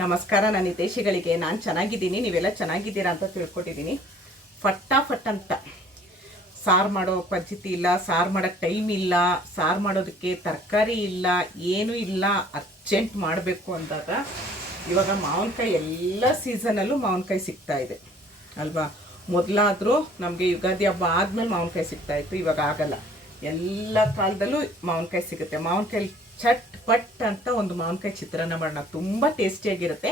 ನಮಸ್ಕಾರ. ನನ್ನ ಹಿತೈಷಿಗಳಿಗೆ ನಾನು ಚೆನ್ನಾಗಿದ್ದೀನಿ, ನೀವೆಲ್ಲ ಚೆನ್ನಾಗಿದ್ದೀರಾ ಅಂತ ತಿಳ್ಕೊಟ್ಟಿದ್ದೀನಿ. ಫಟ್ಟಾಫಟ್ ಅಂತ ಸಾರು ಮಾಡೋ ಪದ್ಧತಿ ಇಲ್ಲ, ಸಾರು ಮಾಡೋಕ್ಕೆ ಟೈಮ್ ಇಲ್ಲ, ಸಾರು ಮಾಡೋದಕ್ಕೆ ತರಕಾರಿ ಇಲ್ಲ, ಏನೂ ಇಲ್ಲ, ಅರ್ಜೆಂಟ್ ಮಾಡಬೇಕು ಅಂದಾಗ ಇವಾಗ ಮಾವಿನಕಾಯಿ ಎಲ್ಲ ಸೀಸನಲ್ಲೂ ಮಾವಿನಕಾಯಿ ಸಿಗ್ತಾ ಇದೆ ಅಲ್ವಾ. ಮೊದಲಾದರೂ ನಮಗೆ ಯುಗಾದಿ ಹಬ್ಬ ಆದಮೇಲೆ ಮಾವಿನಕಾಯಿ ಸಿಗ್ತಾಯಿತ್ತು, ಇವಾಗ ಆಗಲ್ಲ. ಎಲ್ಲ ಕಾಲದಲ್ಲೂ ಮಾವಿನಕಾಯಿ ಸಿಗುತ್ತೆ. ಮಾವಿನಕಾಯಿ ಚಟ್ ಪಟ್ ಅಂತ ಒಂದು ಮಾವಿನಕಾಯಿ ಚಿತ್ರಾನ್ನ ಮಾಡೋಣ, ತುಂಬ ಟೇಸ್ಟಿಯಾಗಿರುತ್ತೆ.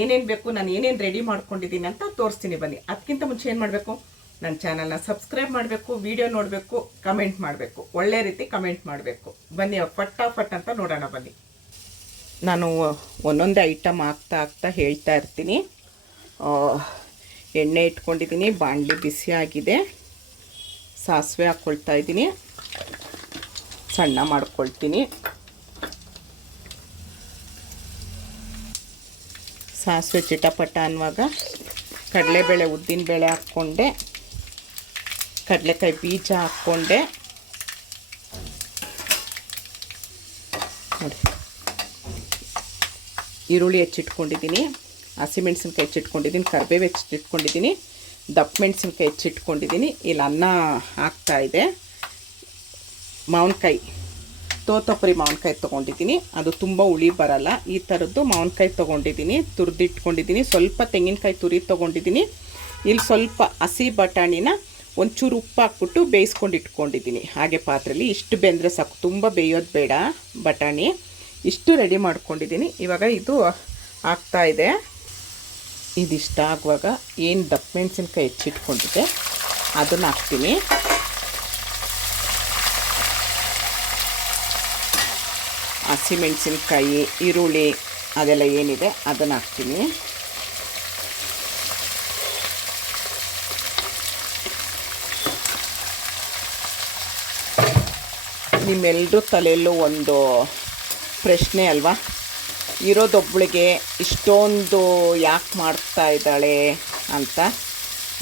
ಏನೇನು ಬೇಕು, ನಾನು ಏನೇನು ರೆಡಿ ಮಾಡ್ಕೊಂಡಿದ್ದೀನಿ ಅಂತ ತೋರಿಸ್ತೀನಿ ಬನ್ನಿ. ಅದಕ್ಕಿಂತ ಮುಂಚೆ ಏನು ಮಾಡಬೇಕು, ನನ್ನ ಚಾನಲ್ನ ಸಬ್ಸ್ಕ್ರೈಬ್ ಮಾಡಬೇಕು, ವಿಡಿಯೋ ನೋಡಬೇಕು, ಕಮೆಂಟ್ ಮಾಡಬೇಕು, ಒಳ್ಳೆ ರೀತಿ ಕಮೆಂಟ್ ಮಾಡಬೇಕು. ಬನ್ನಿ ಫಟ್ಟಾಫಟ್ ಅಂತ ನೋಡೋಣ ಬನ್ನಿ. ನಾನು ಒಂದೊಂದೇ ಐಟಮ್ ಆಗ್ತಾ ಹೇಳ್ತಾ ಇರ್ತೀನಿ. ಎಣ್ಣೆ ಇಟ್ಕೊಂಡಿದ್ದೀನಿ, ಬಾಣಲಿ ಬಿಸಿ ಆಗಿದೆ, ಸಾಸಿವೆ ಹಾಕ್ಕೊಳ್ತಾ ಇದ್ದೀನಿ, ಸಣ್ಣ ಮಾಡ್ಕೊಳ್ತೀನಿ. ಸಾಸಿವೆ ಚಿಟಪಟ ಅನ್ನುವಾಗ ಕಡಲೆಬೇಳೆ ಉದ್ದಿನಬೇಳೆ ಹಾಕ್ಕೊಂಡೆ, ಕಡಲೆಕಾಯಿ ಬೀಜ ಹಾಕ್ಕೊಂಡೆ ನೋಡಿ. ಈರುಳ್ಳಿ ಹೆಚ್ಚಿಟ್ಕೊಂಡಿದ್ದೀನಿ, ಹಸಿಮೆಣ್ಸಿನ್ಕಾಯಿ ಹೆಚ್ಚಿಟ್ಕೊಂಡಿದ್ದೀನಿ, ಕರಿಬೇವು ಹೆಚ್ಚಿಟ್ಕೊಂಡಿದ್ದೀನಿ, ದಪ್ಪ ಮೆಣಸಿನ್ಕಾಯಿ ಹೆಚ್ಚಿಟ್ಕೊಂಡಿದ್ದೀನಿ. ಇಲ್ಲಿ ಅನ್ನ ಹಾಕ್ತಾಯಿದೆ. ಮಾವಿನಕಾಯಿ ತೋತಪುರಿ ಮಾವಿನಕಾಯಿ ತೊಗೊಂಡಿದ್ದೀನಿ, ಅದು ತುಂಬ ಹುಳಿ ಬರಲ್ಲ. ಈ ಥರದ್ದು ಮಾವಿನಕಾಯಿ ತೊಗೊಂಡಿದ್ದೀನಿ, ತುರಿದಿಟ್ಕೊಂಡಿದ್ದೀನಿ. ಸ್ವಲ್ಪ ತೆಂಗಿನಕಾಯಿ ತುರಿ ತೊಗೊಂಡಿದ್ದೀನಿ. ಇಲ್ಲಿ ಸ್ವಲ್ಪ ಹಸಿ ಬಟಾಣಿನ ಒಂಚೂರು ಉಪ್ಪು ಹಾಕ್ಬಿಟ್ಟು ಬೇಯಿಸ್ಕೊಂಡು ಇಟ್ಕೊಂಡಿದ್ದೀನಿ ಹಾಗೆ ಪಾತ್ರೆಯಲ್ಲಿ. ಇಷ್ಟು ಬೆಂದರೆ ಸಾಕು, ತುಂಬ ಬೇಯೋದು ಬೇಡ ಬಟಾಣಿ. ಇಷ್ಟು ರೆಡಿ ಮಾಡ್ಕೊಂಡಿದ್ದೀನಿ. ಇವಾಗ ಇದು ಆಗ್ತಾಯಿದೆ. ಇದಿಷ್ಟ ಆಗುವಾಗ ಏನು ದಪ್ಪ ಮೆಣಸಿನ್ಕಾಯಿ ಹೆಚ್ಚಿಟ್ಕೊಂಡಿದ್ದೆ ಅದನ್ನು ಹಾಕ್ತೀನಿ. ಹಸಿಮೆಣಸಿನ್ಕಾಯಿ, ಈರುಳ್ಳಿ ಅದೆಲ್ಲ ಏನಿದೆ ಅದನ್ನು ಹಾಕ್ತೀನಿ. ನಿಮ್ಮೆಲ್ಲರೂ ತಲೆಯಲ್ಲೂ ಒಂದು ಪ್ರಶ್ನೆ ಅಲ್ವಾ, ಇರೋದೊಬ್ಬಳಿಗೆ ಇಷ್ಟೊಂದು ಯಾಕೆ ಮಾಡ್ತಾ ಇದ್ದಾಳೆ ಅಂತ.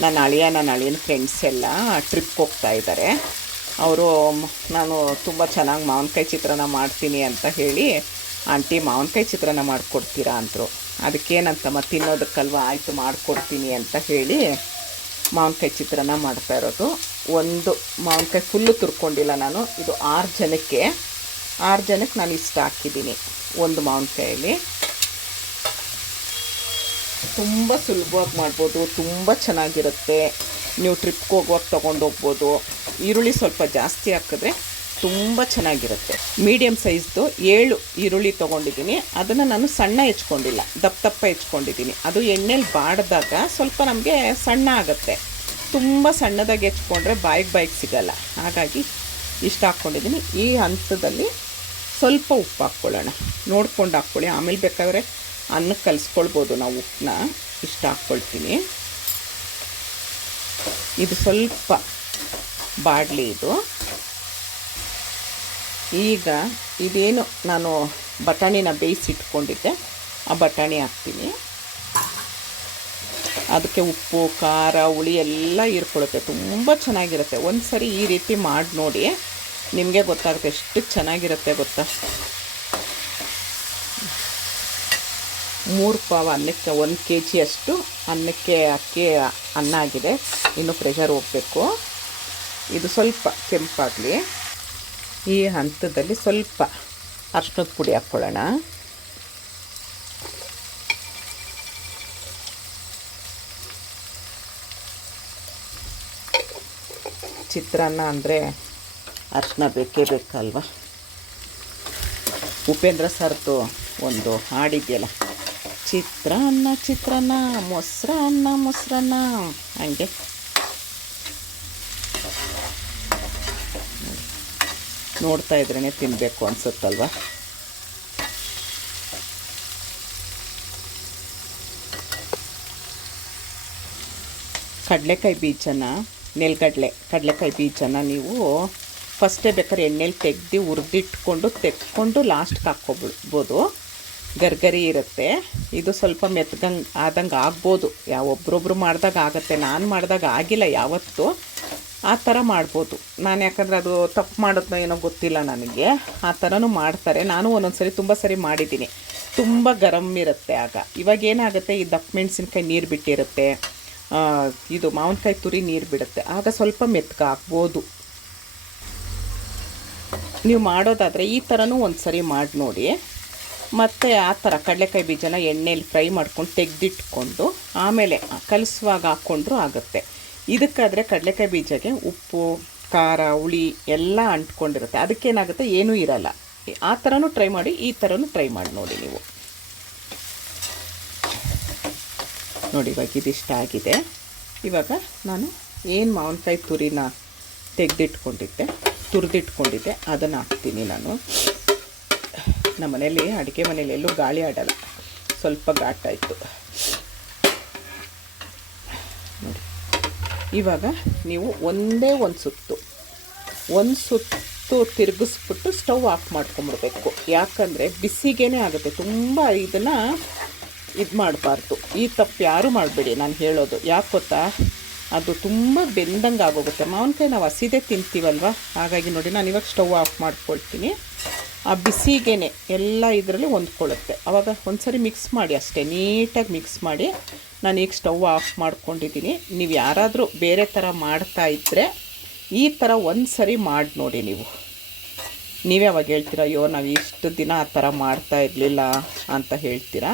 ನನ್ನ ಅಳಿಯನ ಫ್ರೆಂಡ್ಸ್ ಎಲ್ಲ ಟ್ರಿಪ್ಗೆ ಹೋಗ್ತಾ ಇದ್ದಾರೆ. ಅವರು ನಾನು ತುಂಬ ಚೆನ್ನಾಗಿ ಮಾವಿನಕಾಯಿ ಚಿತ್ರಾನ್ನ ಮಾಡ್ತೀನಿ ಅಂತ ಹೇಳಿ, ಆಂಟಿ ಮಾವಿನಕಾಯಿ ಚಿತ್ರಾನ್ನ ಮಾಡಿಕೊಡ್ತೀರಾ ಅಂದರು. ಅದಕ್ಕೇನಂತಮ್ಮ, ತಿನ್ನೋದಕ್ಕಲ್ವ, ಆಯಿತು ಮಾಡಿಕೊಡ್ತೀನಿ ಅಂತ ಹೇಳಿ ಮಾವಿನಕಾಯಿ ಚಿತ್ರಾನ್ನ ಮಾಡ್ತಾ ಇರೋದು. ಒಂದು ಮಾವಿನಕಾಯಿ ಫುಲ್ಲು ತುರ್ಕೊಂಡಿಲ್ಲ ನಾನು. ಇದು 6 ಜನಕ್ಕೆ ನಾನು ಇಷ್ಟ ಹಾಕಿದ್ದೀನಿ ಒಂದು ಮಾವಿನಕಾಯಲ್ಲಿ. ತುಂಬ ಸುಲಭವಾಗಿ ಮಾಡ್ಬೋದು, ತುಂಬ ಚೆನ್ನಾಗಿರುತ್ತೆ. ನೀವು ಟ್ರಿಪ್ಗೆ ಹೋಗುವಾಗ ತೊಗೊಂಡೋಗ್ಬೋದು. ಈರುಳ್ಳಿ ಸ್ವಲ್ಪ ಜಾಸ್ತಿ ಹಾಕಿದ್ರೆ ತುಂಬ ಚೆನ್ನಾಗಿರುತ್ತೆ. ಮೀಡಿಯಮ್ ಸೈಜ್ದು 7 ಈರುಳ್ಳಿ ತೊಗೊಂಡಿದ್ದೀನಿ. ಅದನ್ನು ನಾನು ಸಣ್ಣ ಹೆಚ್ಕೊಂಡಿಲ್ಲ, ದಪ್ಪ ಹೆಚ್ಕೊಂಡಿದ್ದೀನಿ. ಅದು ಎಣ್ಣೆಲಿ ಬಾಡಿದಾಗ ಸ್ವಲ್ಪ ನಮಗೆ ಸಣ್ಣ ಆಗುತ್ತೆ. ತುಂಬ ಸಣ್ಣದಾಗಿ ಹೆಚ್ಕೊಂಡ್ರೆ ಬಾಯಿಗೆ ಸಿಗಲ್ಲ. ಹಾಗಾಗಿ ಇಷ್ಟು ಹಾಕ್ಕೊಂಡಿದ್ದೀನಿ. ಈ ಹಂತದಲ್ಲಿ ಸ್ವಲ್ಪ ಉಪ್ಪು ಹಾಕ್ಕೊಳ್ಳೋಣ, ನೋಡ್ಕೊಂಡು ಹಾಕ್ಕೊಳ್ಳಿ. ಆಮೇಲೆ ಬೇಕಾದರೆ ಅನ್ನಕ್ಕೆ ಕಲಿಸ್ಕೊಳ್ಬೋದು ನಾವು ಉಪ್ಪನ್ನ. ಇಷ್ಟು ಹಾಕ್ಕೊಳ್ತೀನಿ. ಇದು ಸ್ವಲ್ಪ ಬಾಡಲಿ ಇದು. ಈಗ ಇದೇನು ನಾನು ಬಟಾಣಿನ ಬೇಯಿಸಿಟ್ಕೊಂಡಿದ್ದೆ ಆ ಬಟಾಣಿ ಹಾಕ್ತೀನಿ. ಅದಕ್ಕೆ ಉಪ್ಪು, ಖಾರ, ಹುಳಿ ಎಲ್ಲ ಹೀರ್ಕೊಳ್ಳುತ್ತೆ. ತುಂಬ ಚೆನ್ನಾಗಿರುತ್ತೆ. ಒಂದು ಸರಿ ಈ ರೀತಿ ಮಾಡಿ ನೋಡಿ, ನಿಮಗೆ ಗೊತ್ತಾಗುತ್ತೆ ಎಷ್ಟು ಚೆನ್ನಾಗಿರುತ್ತೆ ಗೊತ್ತಾ. 3 ಪಾವ ಅನ್ನಕ್ಕೆ 1 kg ಅಷ್ಟು ಅನ್ನಕ್ಕೆ ಅಕ್ಕಿ ಅನ್ನ ಆಗಿದೆ. ಇನ್ನು ಪ್ರೆಷರ್ ಹೋಗಬೇಕು. ಇದು ಸ್ವಲ್ಪ ಕೆಂಪಾಗಲಿ. ಈ ಹಂತದಲ್ಲಿ ಸ್ವಲ್ಪ ಅರಿಶಿನದ ಪುಡಿ ಹಾಕ್ಕೊಳ್ಳೋಣ. ಚಿತ್ರಾನ್ನ ಅಂದರೆ ಅರಿಶಿನ ಬೇಕೇ ಬೇಕಲ್ವ. ಉಪೇಂದ್ರ ಸರ್ದು ಒಂದು ಹಾಡಿದೆಯಲ್ಲ, ಚಿತ್ರಾನ್ನ ಮೊಸರನ್ನ ಹಂಗೆ. ನೋಡ್ತಾ ಇದ್ರೇ ತಿನ್ನಬೇಕು ಅನಿಸುತ್ತಲ್ವ. ಕಡಲೆಕಾಯಿ ಬೀಜನ, ಕಡಲೆಕಾಯಿ ಬೀಜನ ನೀವು ಫಸ್ಟೇ ಬೇಕಾದ್ರೆ ಎಣ್ಣೆಲಿ ತೆಗೆದು ಲಾಸ್ಟ್ಗೆ ಹಾಕ್ಕೊಬಿಡ್ಬೋದು. ಗರ್ಗರಿ ಇರುತ್ತೆ. ಇದು ಸ್ವಲ್ಪ ಮೆತ್ತಗಂಗೆ ಆದಂಗೆ ಆಗ್ಬೋದು, ಒಬ್ಬರೊಬ್ರು ಮಾಡಿದಾಗ ಆಗುತ್ತೆ. ನಾನು ಮಾಡಿದಾಗ ಆಗಿಲ್ಲ ಯಾವತ್ತೂ. ಆ ಥರ ಮಾಡ್ಬೋದು. ನಾನು ಯಾಕಂದರೆ ಅದು ತಪ್ಪು ಮಾಡೋದನ್ನ ಏನೋ ಗೊತ್ತಿಲ್ಲ ನನಗೆ. ಆ ಥರನೂ ಮಾಡ್ತಾರೆ. ನಾನು ಒಂದೊಂದು ಸರಿ ತುಂಬ ಸರಿ ಮಾಡಿದ್ದೀನಿ. ತುಂಬ ಗರಂ ಇರುತ್ತೆ ಆಗ. ಇವಾಗ ಏನಾಗುತ್ತೆ, ಈ ದಪ್ಪ ಮೆಣಸಿನ್ಕಾಯಿ ನೀರು ಬಿಟ್ಟಿರುತ್ತೆ, ಇದು ಮಾವಿನಕಾಯಿ ತುರಿ ನೀರು ಬಿಡುತ್ತೆ, ಆಗ ಸ್ವಲ್ಪ ಮೆತ್ತಗೆ ಆಗ್ಬೋದು. ನೀವು ಮಾಡೋದಾದರೆ ಈ ಥರನೂ ಒಂದು ಸರಿ ಮಾಡಿ ನೋಡಿ. ಮತ್ತು ಆ ಥರ ಕಡಲೆಕಾಯಿ ಬೀಜನ ಎಣ್ಣೆಯಲ್ಲಿ ಫ್ರೈ ಮಾಡ್ಕೊಂಡು ತೆಗೆದಿಟ್ಕೊಂಡು ಆಮೇಲೆ ಕಲಿಸುವಾಗ ಹಾಕ್ಕೊಂಡ್ರೂ ಆಗುತ್ತೆ. ಇದಕ್ಕಾದರೆ ಕಡಲೆಕಾಯಿ ಬೀಜಕ್ಕೆ ಉಪ್ಪು, ಖಾರ, ಹುಳಿ ಎಲ್ಲ ಅಂಟ್ಕೊಂಡಿರುತ್ತೆ, ಅದಕ್ಕೇನಾಗುತ್ತೆ ಏನೂ ಇರಲ್ಲ. ಆ ಥರನೂ ಟ್ರೈ ಮಾಡಿ, ಈ ಥರನೂ ಟ್ರೈ ಮಾಡಿ ನೋಡಿ ನೀವು. ನೋಡಿ ಇವಾಗ ಇದಿಷ್ಟ ಆಗಿದೆ. ಇವಾಗ ನಾನು ಏನು ಮಾವಿನಕಾಯಿ ತುರಿನ ತುರಿದಿಟ್ಕೊಂಡಿದ್ದೆ ಅದನ್ನು ಹಾಕ್ತೀನಿ ನಾನು. ನಮ್ಮ ಮನೇಲಿ ಅಡುಗೆ ಮನೇಲಿ ಎಲ್ಲೂ ಗಾಳಿ ಆಡಲ್ಲ, ಸ್ವಲ್ಪ ಘಾಟಾಯಿತು ನೋಡಿ. ಇವಾಗ ನೀವು ಒಂದೇ ಒಂದು ಸುತ್ತು ತಿರುಗಿಸ್ಬಿಟ್ಟು ಸ್ಟವ್ ಆಫ್ ಮಾಡ್ಕೊಂಬಿಡ್ಬೇಕು. ಯಾಕಂದರೆ ಬಿಸಿಗೇ ಆಗುತ್ತೆ, ತುಂಬ ಇದನ್ನು ಇದು ಮಾಡಬಾರ್ದು. ಈ ತಪ್ಪು ಯಾರೂ ಮಾಡಬೇಡಿ ನಾನು ಹೇಳೋದು. ಯಾಕೆ ಗೊತ್ತಾ, ಅದು ತುಂಬ ಬೆಂದಂಗೆ ಆಗೋಗುತ್ತೆ. ಮಾವಿನಕಾಯಿ ನಾವು ಹಸಿದೇ ತಿಂತೀವಲ್ವ, ಹಾಗಾಗಿ ನೋಡಿ ನಾನು ಇವಾಗ ಸ್ಟವ್ ಆಫ್ ಮಾಡ್ಕೊಳ್ತೀನಿ. ಆ ಬಿಸಿಗೇ ಎಲ್ಲ ಇದರಲ್ಲಿ ಹೊಂದ್ಕೊಳ್ಳುತ್ತೆ. ಆವಾಗ ಒಂದು ಸರಿ ಮಿಕ್ಸ್ ಮಾಡಿ, ಅಷ್ಟೇ ನೀಟಾಗಿ ಮಿಕ್ಸ್ ಮಾಡಿ ನಾನು ಈಗ ಸ್ಟವ್ ಆಫ್ ಮಾಡ್ಕೊಂಡಿದ್ದೀನಿ. ನೀವು ಯಾರಾದರೂ ಬೇರೆ ಥರ ಮಾಡ್ತಾಯಿದ್ರೆ ಈ ಥರ ಒಂದು ಸರಿ ಮಾಡಿ ನೋಡಿ. ನೀವೇ ಅವಾಗ ಹೇಳ್ತೀರಾ, ಅಯ್ಯೋ ನಾವು ಇಷ್ಟು ದಿನ ಆ ಥರ ಮಾಡ್ತಾ ಇರಲಿಲ್ಲ ಅಂತ ಹೇಳ್ತೀರಾ.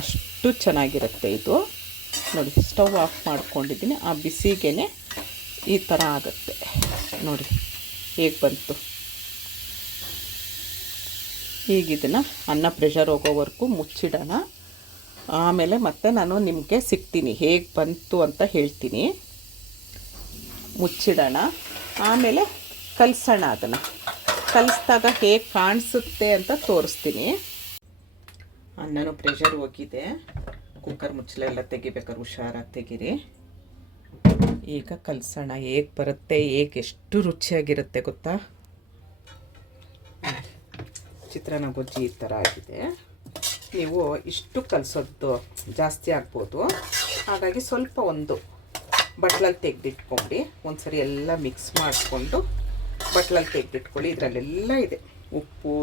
ಅಷ್ಟು ಚೆನ್ನಾಗಿರುತ್ತೆ ಇದು. ನೋಡಿ ಸ್ಟವ್ ಆಫ್ ಮಾಡ್ಕೊಂಡಿದ್ದೀನಿ, ಆ ಬಿಸಿಗೇ ಈ ಥರ ಆಗುತ್ತೆ ನೋಡಿ ಹೇಗೆ ಬಂತು. ಈಗ ಇದನ್ನು ಅನ್ನ ಪ್ರೆಷರ್ ಹೋಗೋವರೆಗೂ ಮುಚ್ಚಿಡೋಣ. ಆಮೇಲೆ ಮತ್ತೆ ನಾನು ನಿಮಗೆ ಸಿಗ್ತೀನಿ, ಹೇಗೆ ಬಂತು ಅಂತ ಹೇಳ್ತೀನಿ. ಮುಚ್ಚಿಡೋಣ, ಆಮೇಲೆ ಕಲಸೋಣ. ಅದನ್ನು ಕಲಿಸಿದಾಗ ಹೇಗೆ ಕಾಣಿಸುತ್ತೆ ಅಂತ ತೋರಿಸ್ತೀನಿ. ಅನ್ನನೂ ಪ್ರೆಷರ್ ಹೋಗಿದೆ, ಕುಕ್ಕರ್ ಮುಚ್ಚಲೆಲ್ಲ ತೆಗಿಬೇಕಾದ್ರೆ ಹುಷಾರಾಗಿ ತೆಗೀರಿ. ಈಗ ಕಲಸೋಣ, ಹೇಗೆ ಬರುತ್ತೆ, ಹೇಗೆ ಎಷ್ಟು ರುಚಿಯಾಗಿರುತ್ತೆ ಗೊತ್ತಾ. ಚಿತ್ರಾನ್ನ ಗೊಜ್ಜಿ ಈ ಥರ ಆಗಿದೆ. ನೀವು ಇಷ್ಟು ಕಲಸೋದು ಜಾಸ್ತಿ ಆಗ್ಬೋದು, ಹಾಗಾಗಿ ಸ್ವಲ್ಪ ಒಂದು ಬಟ್ಲಲ್ಲಿ ತೆಗೆದಿಟ್ಕೊಂಡು ಒಂದು ಸರಿ ಎಲ್ಲ ಮಿಕ್ಸ್ ಮಾಡಿಕೊಂಡು ಬಟ್ಲಲ್ಲಿ ತೆಗೆದಿಟ್ಕೊಳ್ಳಿ. ಇದರಲ್ಲೆಲ್ಲ ಇದೆ ಉಪ್ಪು,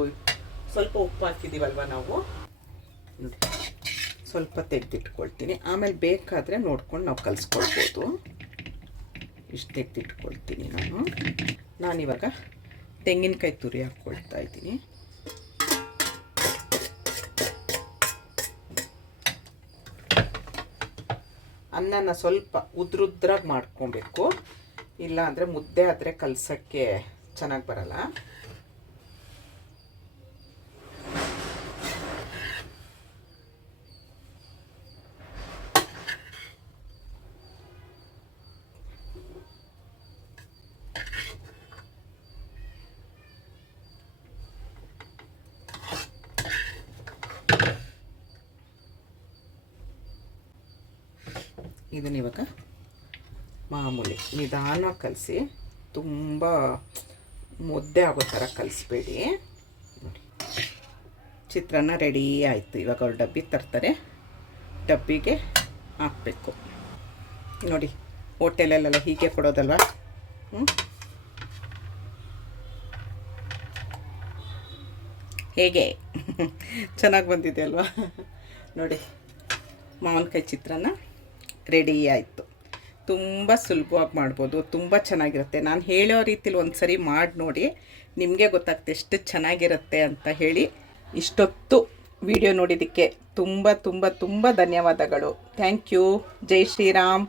ಸ್ವಲ್ಪ ಉಪ್ಪು ಹಾಕಿದ್ದೀವಲ್ವ ನಾವು, ನೋಡಿ ಸ್ವಲ್ಪ ತೆಗೆದಿಟ್ಕೊಳ್ತೀನಿ. ಆಮೇಲೆ ಬೇಕಾದರೆ ನೋಡ್ಕೊಂಡು ನಾವು ಕಲಿಸ್ಕೊಳ್ಬೋದು. ಇಷ್ಟು ತೆಗೆದಿಟ್ಕೊಳ್ತೀನಿ ನಾನಿವಾಗ ತೆಂಗಿನಕಾಯಿ ತುರಿ ಹಾಕ್ಕೊಳ್ತಾ ಇದ್ದೀನಿ. ಅನ್ನನ ಸ್ವಲ್ಪ ಉದ್ರುದ್ರಾಗಿ ಮಾಡ್ಕೊಬೇಕು, ಇಲ್ಲ ಅಂದರೆ ಮುದ್ದೆ ಆದರೆ ಕಲಸೋಕ್ಕೆ ಚೆನ್ನಾಗಿ ಬರಲ್ಲ. ಇದನ್ನ ಇವಾಗ ಮಾಮೂಲಿ ನಿಧಾನವಾಗಿ ಕಲಸಿ, ತುಂಬ ಮುದ್ದೆ ಆಗೋ ಥರ ಕಲಿಸ್ಬೇಡಿ. ನೋಡಿ ಚಿತ್ರಾನ್ನ ರೆಡಿ ಆಯಿತು. ಇವಾಗ ಅವ್ರು ಡಬ್ಬಿ ತರ್ತಾರೆ, ಡಬ್ಬಿಗೆ ಹಾಕಬೇಕು. ನೋಡಿ ಹೋಟೆಲಲ್ಲೆಲ್ಲ ಹೀಗೆ ಕೊಡೋದಲ್ವ. ಹೇಗೆ ಚೆನ್ನಾಗಿ ಬಂದಿದೆ ಅಲ್ವಾ. ನೋಡಿ ಮಾವಿನಕಾಯಿ ಚಿತ್ರಾನ್ನ ರೆಡಿ ಆಯಿತು. ತುಂಬ ಸುಲಭವಾಗಿ ಮಾಡ್ಬೋದು, ತುಂಬ ಚೆನ್ನಾಗಿರುತ್ತೆ. ನಾನು ಹೇಳೋ ರೀತಿಲಿ ಒಂದು ಸರಿ ಮಾಡಿ ನೋಡಿ, ನಿಮಗೆ ಗೊತ್ತಾಗುತ್ತೆ ಎಷ್ಟು ಚೆನ್ನಾಗಿರುತ್ತೆ ಅಂತ ಹೇಳಿ. ಇಷ್ಟೊತ್ತು ವಿಡಿಯೋ ನೋಡಿದ್ದಕ್ಕೆ ತುಂಬ ತುಂಬ ತುಂಬ ಧನ್ಯವಾದಗಳು. Thank you. ಜೈ ಶ್ರೀರಾಮ್.